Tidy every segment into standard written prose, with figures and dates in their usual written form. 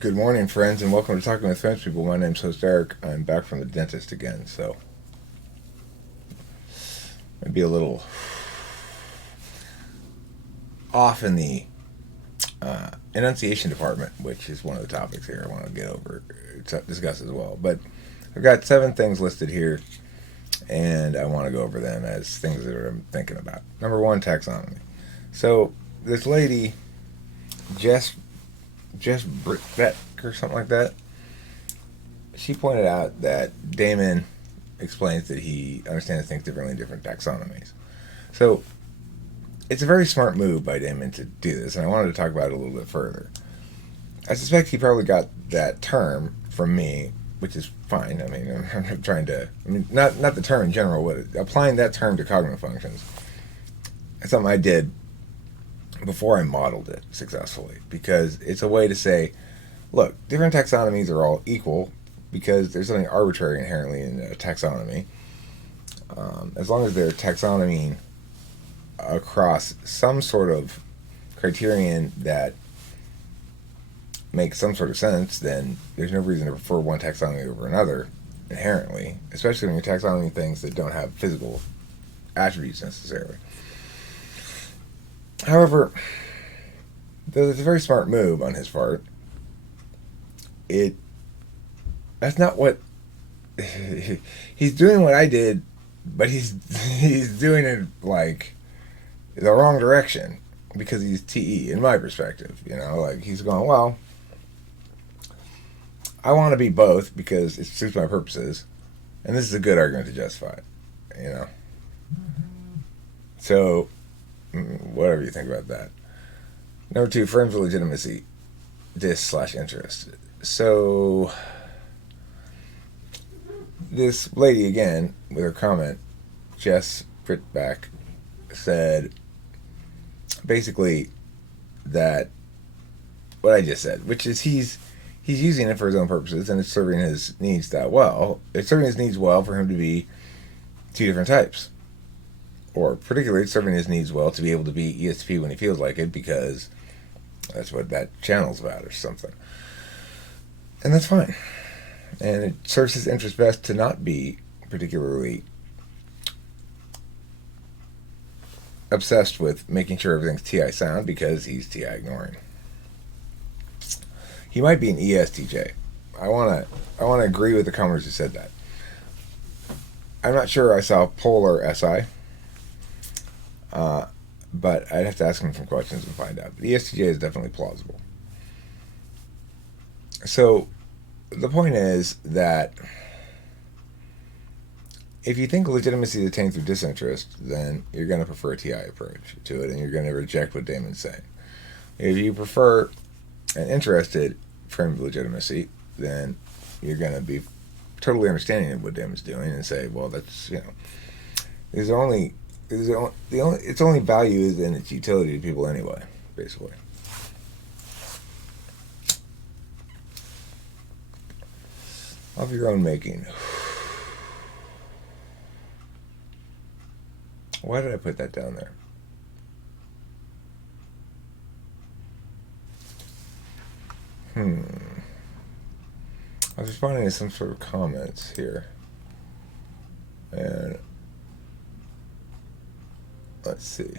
Good morning, friends, and welcome to Talking with French People. My name's host Eric. I'm back from the dentist again, so maybe a little off in the enunciation department, which is one of the topics here I want to get over, discuss as well. But I've got 7 things listed here, and I want to go over them as things that I'm thinking about. Number 1, taxonomy. So this lady, Jess Britt or something like that, she pointed out that Damon explains that he understands things differently in different taxonomies. So it's a very smart move by Damon to do this, and I wanted to talk about it a little bit further. I suspect he probably got that term from me, which is fine. I mean, I'm trying to, not the term in general, but applying that term to cognitive functions. That's something I did before I modeled it successfully, because it's a way to say, look, different taxonomies are all equal because there's something arbitrary inherently in a taxonomy. As long as they're taxonomying across some sort of criterion that makes some sort of sense, then there's no reason to prefer one taxonomy over another inherently, especially when you're taxonomying things that don't have physical attributes necessarily. However, though it's a very smart move on his part, that's not what he's doing. What I did, but he's doing it like the wrong direction because he's TE in my perspective. Like he's going, well, I want to be both because it suits my purposes, and this is a good argument to justify it. So whatever you think about that. Number 2, frames of legitimacy, dis/interest. So this lady, again, with her comment, Jess Brittback, said basically that what I just said, which is he's using it for his own purposes, and it's serving his needs that well. It's serving his needs well for him to be 2 different types. Or particularly it's serving his needs well to be able to be ESP when he feels like it, because that's what that channel's about or something. And that's fine. And it serves his interest best to not be particularly obsessed with making sure everything's TI sound, because he's TI ignoring. He might be an ESTJ. I want to agree with the commenters who said that. I'm not sure I saw polar SI. But I'd have to ask him some questions and find out. But the ESTJ is definitely plausible. So the point is that if you think legitimacy is attained through disinterest, then you're going to prefer a TI approach to it, and you're going to reject what Damon's saying. If you prefer an interested frame of legitimacy, then you're going to be totally understanding of what Damon's doing and say, well, that's, there's only its only value is in its utility to people anyway, basically. Of your own making. Why did I put that down there? I was responding to some sort of comments here. And let's see.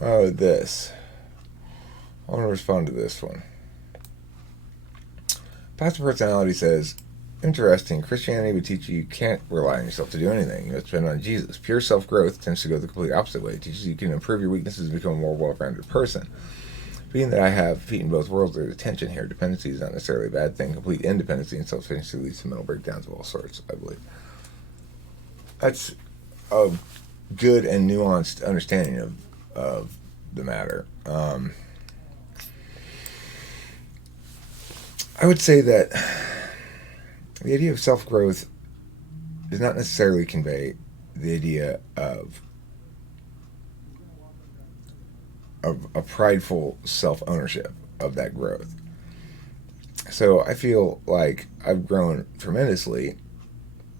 Oh, this. I want to respond to this one. Passive Personality says, interesting. Christianity would teach you can't rely on yourself to do anything. You must depend on Jesus. Pure self-growth tends to go the complete opposite way. It teaches you can improve your weaknesses and become a more well-rounded person. Being that I have feet in both worlds, there's a tension here. Dependency is not necessarily a bad thing. Complete independency and self-sufficiency leads to mental breakdowns of all sorts, I believe. That's a good and nuanced understanding of the matter. I would say that the idea of self-growth does not necessarily convey the idea of a prideful self-ownership of that growth. So I feel like I've grown tremendously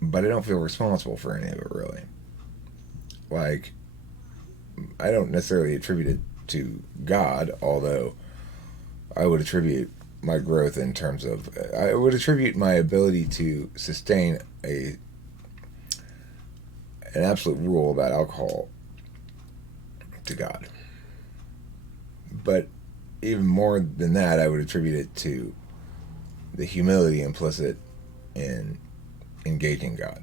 but I don't feel responsible for any of it, really. Like, I don't necessarily attribute it to God, although I would attribute my growth in terms of, I would attribute my ability to sustain an absolute rule about alcohol to God. But even more than that, I would attribute it to the humility implicit in engaging God.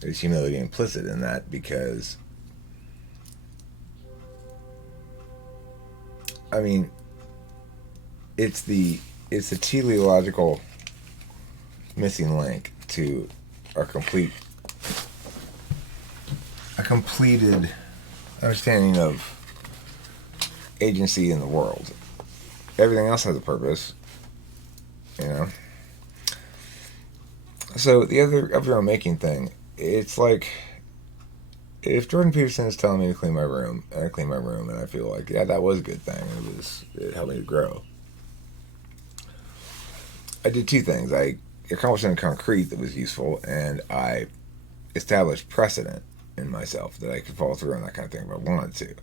There's humility implicit in that because, I mean, it's the teleological missing link to a completed understanding of agency in the world. Everything else has a purpose, you know. So the other of your own making thing, it's like if Jordan Peterson is telling me to clean my room, and I clean my room, and I feel like, yeah, that was a good thing. It helped me to grow. I did two things. I accomplished something concrete that was useful, and I established precedent in myself that I could follow through on that kind of thing if I wanted to.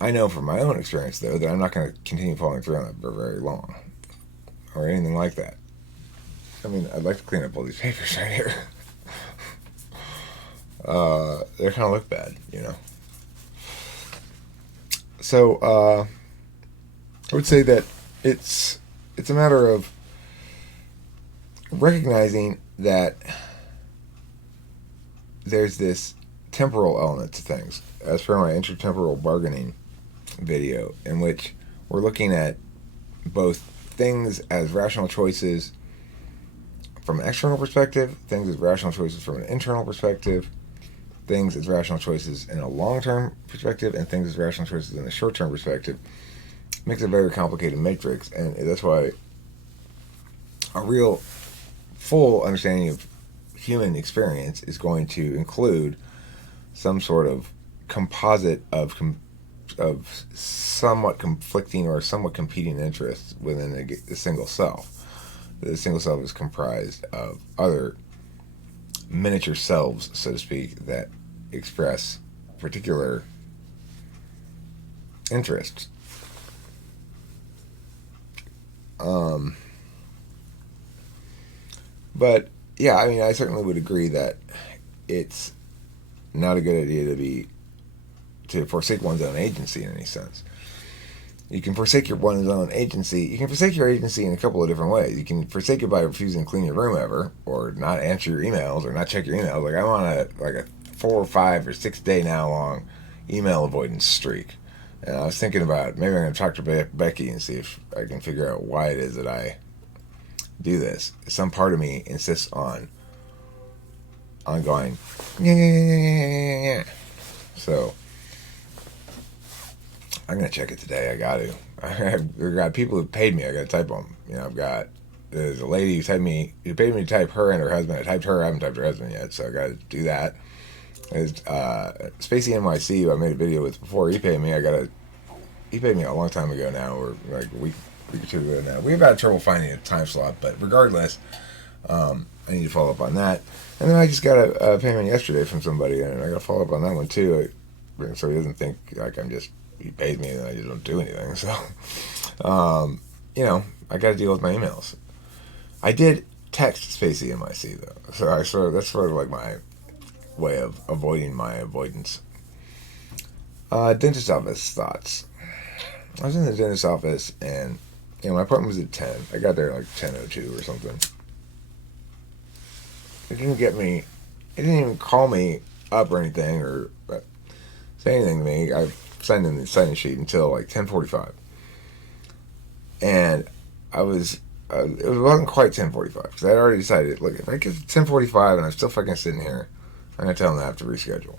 I know from my own experience, though, that I'm not going to continue following through on that for very long, or anything like that. I mean, I'd like to clean up all these papers right here. They kind of look bad, you know. So I would say that it's a matter of recognizing that there's this temporal element to things, as per my intertemporal bargaining video, in which we're looking at both things as rational choices from an external perspective, things as rational choices from an internal perspective, things as rational choices in a long-term perspective, and things as rational choices in a short-term perspective. It makes a very complicated matrix, and that's why a real full understanding of human experience is going to include some sort of composite of somewhat conflicting or somewhat competing interests within a single self. The single self is comprised of other miniature selves, so to speak, that express particular interests. But yeah, I mean, I certainly would agree that it's not a good idea to forsake one's own agency in any sense. You can forsake one's own agency. You can forsake your agency in a couple of different ways. You can forsake it by refusing to clean your room ever, or not answer your emails, or not check your emails. Like, I'm on a 4 or 5 or 6 day now long email avoidance streak, and I was thinking about maybe I'm going to talk to Becky and see if I can figure out why it is that I do this. Some part of me insists on going yeah. So I'm gonna check it today. I got to. I've got people who paid me. I got to type them. You know, there's a lady who paid me to type her and her husband. I typed her. I haven't typed her husband yet, so I got to do that. There's Spacey NYC, who I made a video with before. He paid me. He paid me a long time ago now, or like a week or two ago now. We've had trouble finding a time slot, but regardless, I need to follow up on that. And then I just got a payment yesterday from somebody, and I got to follow up on that one too, so he doesn't think like he pays me and I just don't do anything. So, you know, I got to deal with my emails. I did text Spacey NYC though, so that's sort of like my way of avoiding my avoidance. Dentist office thoughts. I was in the dentist office, and you know, my appointment was at 10. I got there like 10:02 or something. It didn't even call me up or anything, or say anything to me. I signed in the sign-in sheet until like 10:45, and it wasn't quite 10:45 because I had already decided, look, if I get to 10:45 and I'm still fucking sitting here, I'm gonna tell them I have to reschedule,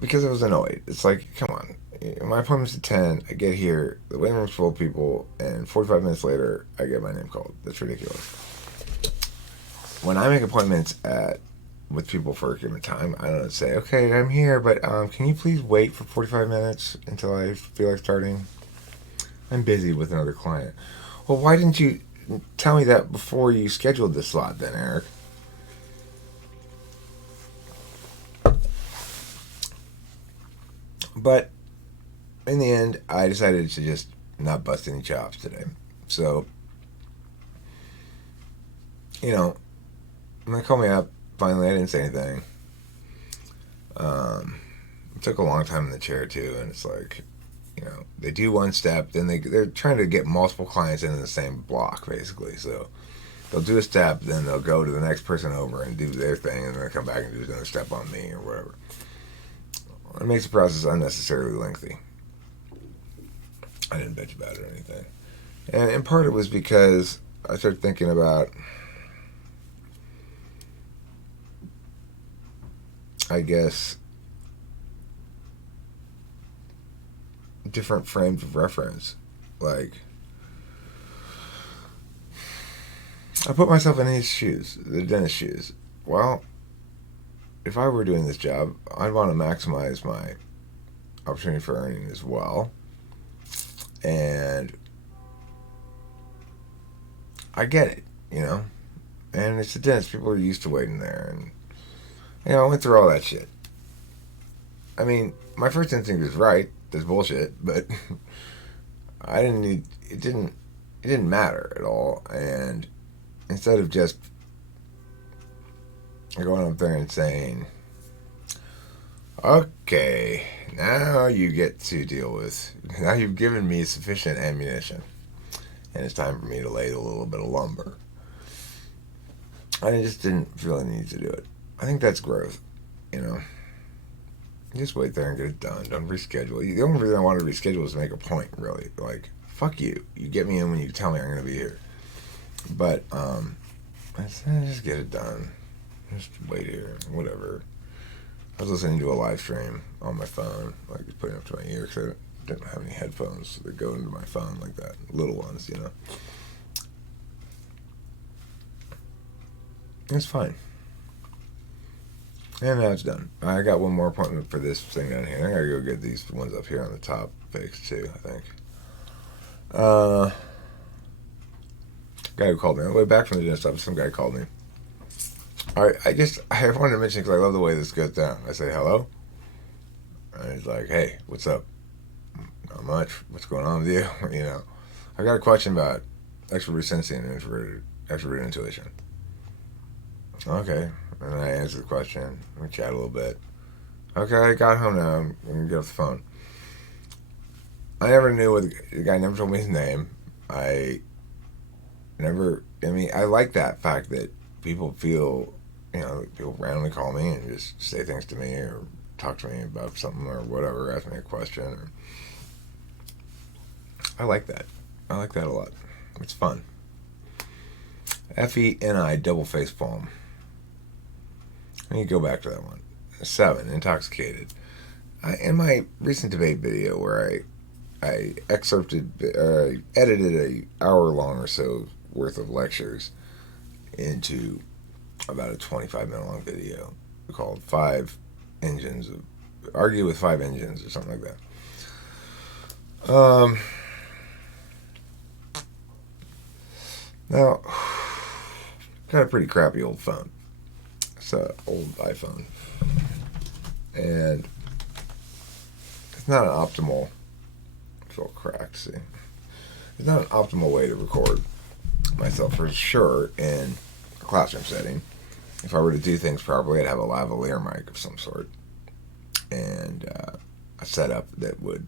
because I was annoyed. It's like, come on, my appointment's at 10. I get here, the waiting room's full of people, and 45 minutes later, I get my name called. That's ridiculous. When I make appointments with people for a given time, I don't say, okay, I'm here, but can you please wait for 45 minutes until I feel like starting? I'm busy with another client. Well, why didn't you tell me that before you scheduled this slot then, Eric. But in the end, I decided to just not bust any chops today. So, when they called me up, finally I didn't say anything. It took a long time in the chair too, and it's like, they do one step, then they're trying to get multiple clients into the same block, basically. So they'll do a step, then they'll go to the next person over and do their thing, and then they'll come back and do another step on me or whatever. It makes the process unnecessarily lengthy. I didn't bitch about it or anything. And in part it was because I started thinking about, I guess, different frames of reference. Like, I put myself in his shoes, the dentist's shoes. Well, if I were doing this job, I'd want to maximize my opportunity for earning as well. And I get it, And it's a dentist. People are used to waiting there. And, I went through all that shit. I mean, my first instinct was right. There's bullshit. But it didn't matter at all. And instead of just going up there and saying, okay, now you get to deal with, now you've given me sufficient ammunition, and it's time for me to lay a little bit of lumber. I just didn't feel the need to do it. I think that's growth, Just wait there and get it done. Don't reschedule. The only reason I wanted to reschedule was to make a point, really. Like, fuck you. You get me in when you tell me I'm going to be here. But, I said, just get it done. Just wait here. Whatever. I was listening to a live stream on my phone, like just putting it up to my ear, because I didn't have any headphones that go into my phone like that. Little ones, It's fine. And now it's done. I got one more appointment for this thing down here. I gotta go get these ones up here on the top fixed too, I think. Guy who called me on the way back from the dentist office, some guy called me. I wanted to mention, because I love the way this goes down. I say hello, and he's like, hey, what's up? Not much. What's going on with you? I got a question about extrovert sensing and extrovert intuition. Okay. And I answered the question. We chat a little bit. Okay, I got home now. I'm going to get off the phone. I never knew what the guy never told me his name. I like that fact that people feel, people randomly call me and just say things to me or talk to me about something or whatever, ask me a question. I like that. I like that a lot. It's fun. FENI, double facepalm. Let me go back to that one. 7, intoxicated. In my recent debate video where I edited a hour-long or so worth of lectures into about a 25-minute long video called 5 Engines, Argue with 5 Engines or something like that. Now, got a pretty crappy old phone. It's an old iPhone. And it's not an optimal, it's all cracked, see? It's not an optimal way to record myself for sure in a classroom setting. If I were to do things properly, I'd have a lavalier mic of some sort. And a setup that would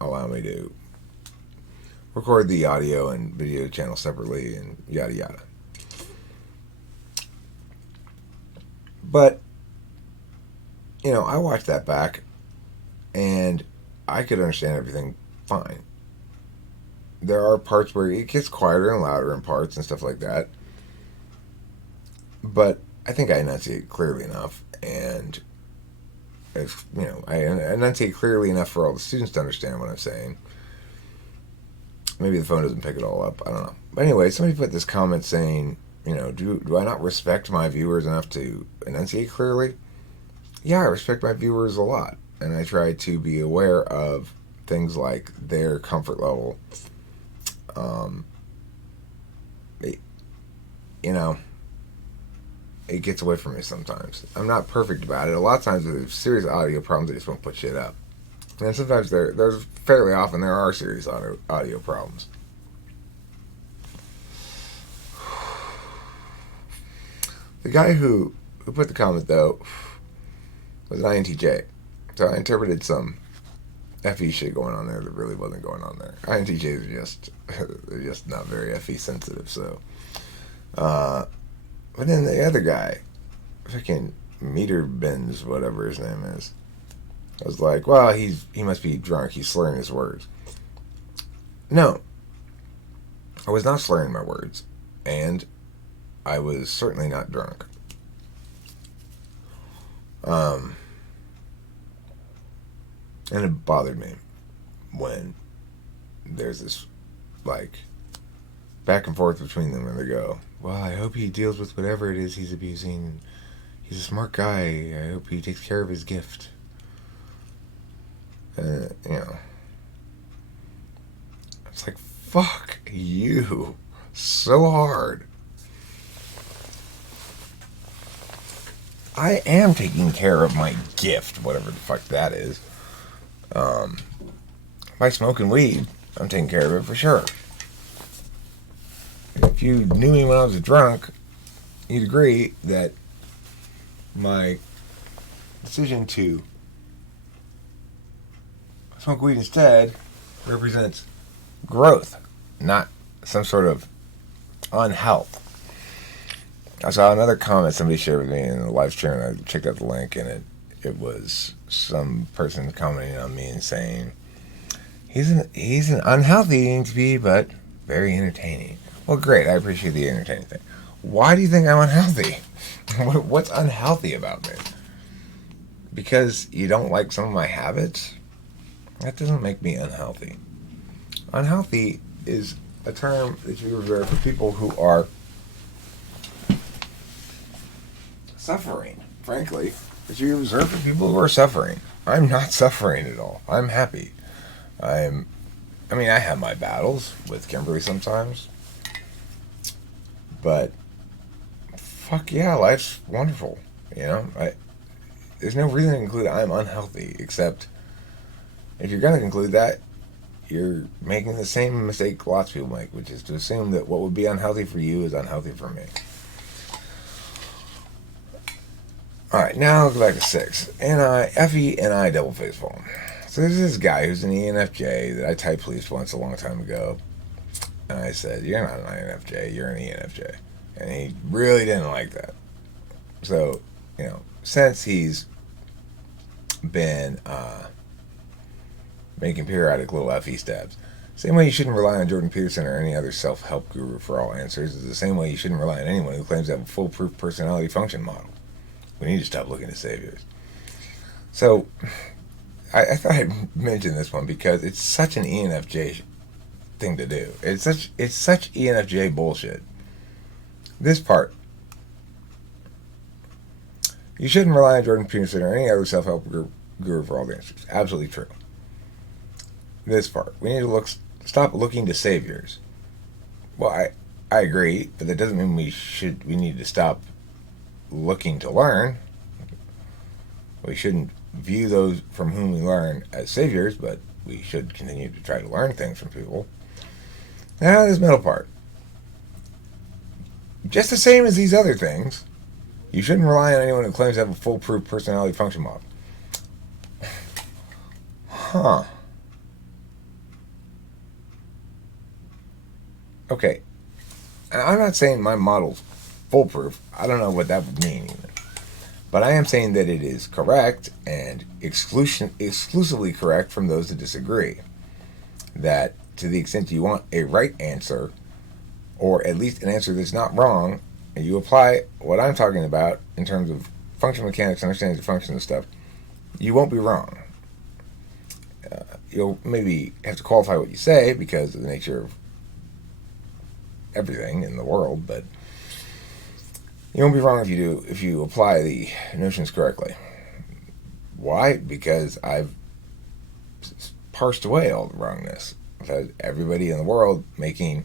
allow me to record the audio and video channel separately and yada yada. But, I watched that back and I could understand everything fine. There are parts where it gets quieter and louder in parts and stuff like that. But I think I enunciate clearly enough, and if I enunciate clearly enough for all the students to understand what I'm saying. Maybe the phone doesn't pick it all up. I don't know. But anyway, somebody put this comment saying, do I not respect my viewers enough to enunciate clearly? Yeah, I respect my viewers a lot, and I try to be aware of things like their comfort level you know, it gets away from me sometimes. I'm not perfect about it. A lot of times there's serious audio problems, I just won't put shit up. And sometimes there's fairly often there are serious audio problems. The guy who put the comment, though, was an INTJ. So I interpreted some FE shit going on there that really wasn't going on there. INTJs are just not very FE sensitive, so. But then the other guy, freaking Meter Benz, whatever his name is, I was like, well, he must be drunk. He's slurring his words. No, I was not slurring my words, and I was certainly not drunk. And it bothered me when there's this, like, back and forth between them, and they go, well, I hope he deals with whatever it is he's abusing. He's a smart guy. I hope he takes care of his gift. You know. It's like, fuck you so hard. I am taking care of my gift, whatever the fuck that is. By smoking weed, I'm taking care of it for sure. If you knew me when I was drunk, you'd agree that my decision to smoke weed instead represents growth, not some sort of unhealth. I saw another comment somebody shared with me in the live stream, and I checked out the link, and it was some person commenting on me and saying, he's an unhealthy ENTP, but very entertaining. Well, great, I appreciate the entertaining thing. Why do you think I'm unhealthy? What's unhealthy about me? Because you don't like some of my habits? That doesn't make me unhealthy. Unhealthy is a term that you reserve for people who are suffering, frankly. That you reserve for people who are suffering. I'm not suffering at all. I'm happy. I have my battles with Kimberly sometimes. But fuck yeah, life's wonderful. You know? There's no reason to conclude I'm unhealthy, except if you're going to conclude that, you're making the same mistake lots of people make, which is to assume that what would be unhealthy for you is unhealthy for me. Alright, now I'll go back to 6. FE and I double facepalm. So there's this guy who's an ENFJ that I typed police once a long time ago. And I said, you're not an INFJ, you're an ENFJ. And he really didn't like that. So, since he's been making periodic little FE stabs, same way you shouldn't rely on Jordan Peterson or any other self-help guru for all answers is the same way you shouldn't rely on anyone who claims to have a foolproof personality function model. We need to stop looking to saviors. So, I thought I'd mention this one because it's such an ENFJ thing to do. It's such ENFJ bullshit. This part. You shouldn't rely on Jordan Peterson or any other self-help guru for all the answers. Absolutely true. This part. We need to stop looking to saviors. Well, I agree, but that doesn't mean we need to stop looking to learn. We shouldn't view those from whom we learn as saviors, but we should continue to try to learn things from people. Now, this middle part. Just the same as these other things, you shouldn't rely on anyone who claims to have a foolproof personality function model. Huh. Okay. I'm not saying my model's foolproof. I don't know what that would mean even. But I am saying that it is correct and exclusively correct from those that disagree. That to the extent you want a right answer, or at least an answer that's not wrong, and you apply what I'm talking about in terms of functional mechanics, understanding the function and stuff, you won't be wrong. You'll maybe have to qualify what you say because of the nature of everything in the world, but you won't be wrong if you apply the notions correctly. Why? Because I've parsed away all the wrongness. I've had everybody in the world making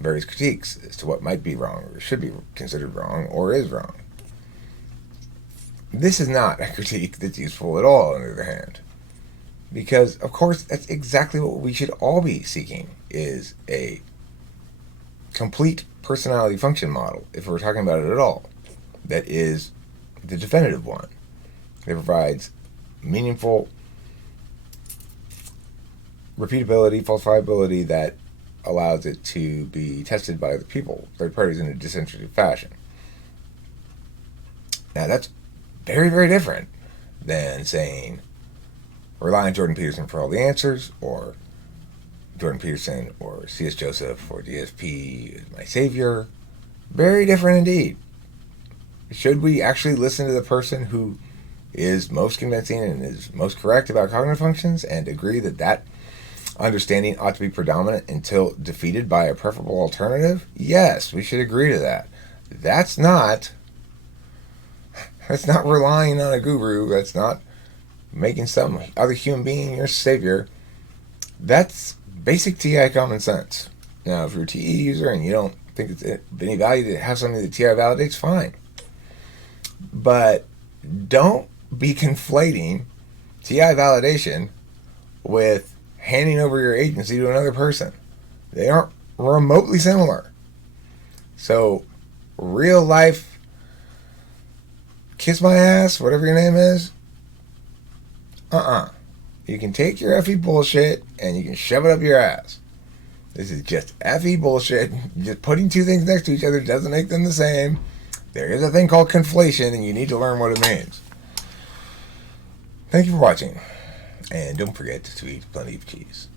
various critiques as to what might be wrong, or should be considered wrong, or is wrong. This is not a critique that's useful at all, on the other hand. Because, of course, that's exactly what we should all be seeking, is a complete personality function model, if we're talking about it at all, that is the definitive one, that provides meaningful repeatability, falsifiability, that allows it to be tested by other people, third parties, in a disinterested fashion. Now, that's very, very different than saying, rely on Jordan Peterson for all the answers, or Jordan Peterson or C.S. Joseph or DSP is my savior. Very different indeed. Should we actually listen to the person who is most convincing and is most correct about cognitive functions, and agree that that understanding ought to be predominant until defeated by a preferable alternative? Yes, we should agree to that. That's not relying on a guru. That's not making some other human being your savior. That's basic TI common sense. Now, if you're a TE user and you don't think it's of any value to have something that TI validates, fine. But don't be conflating TI validation with handing over your agency to another person. They aren't remotely similar. So, real life, kiss my ass, whatever your name is, you can take your FE bullshit and you can shove it up your ass. This is just FE bullshit. Just putting two things next to each other doesn't make them the same. There is a thing called conflation, and you need to learn what it means. Thank you for watching. And don't forget to eat plenty of cheese.